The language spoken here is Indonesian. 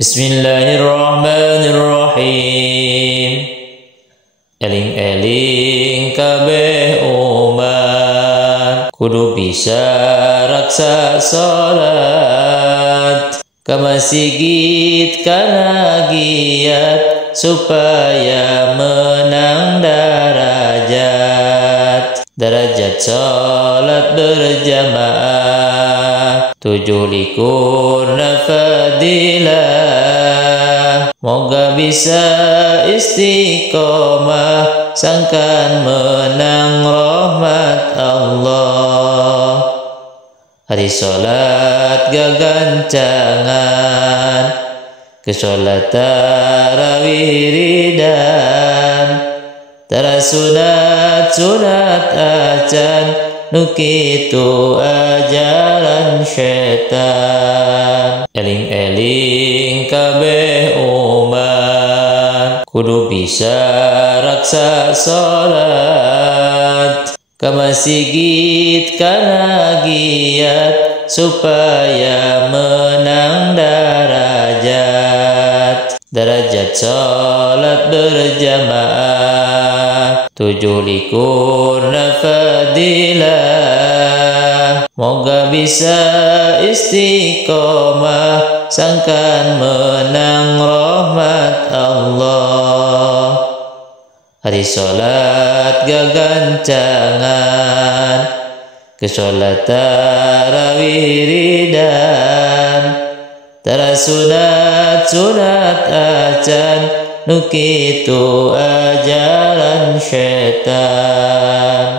Bismillahirrahmanirrahim. Eling-eling kabeh umat kudu bisa raksa salat ka masjid kana giat supaya menang derajat salat berjamaah 17 fadilah. Moga bisa istiqomah sangkan menang rahmat Allah. Hari salat gagancangan ke salat tarawih wiridan tara sunat acan nukitu ajaran syaitan. Eling-eling kabeh umat kudu bisa raksa salat ka masjid kana giat supaya menang derajat salat berjamaah 17 fadilah. Moga bisa istiqomah sangkan menang rahmat Allah. Hari salat gagancangan ke salat tarawih wiridan tara sunat acan nukitu ajaran syaitan.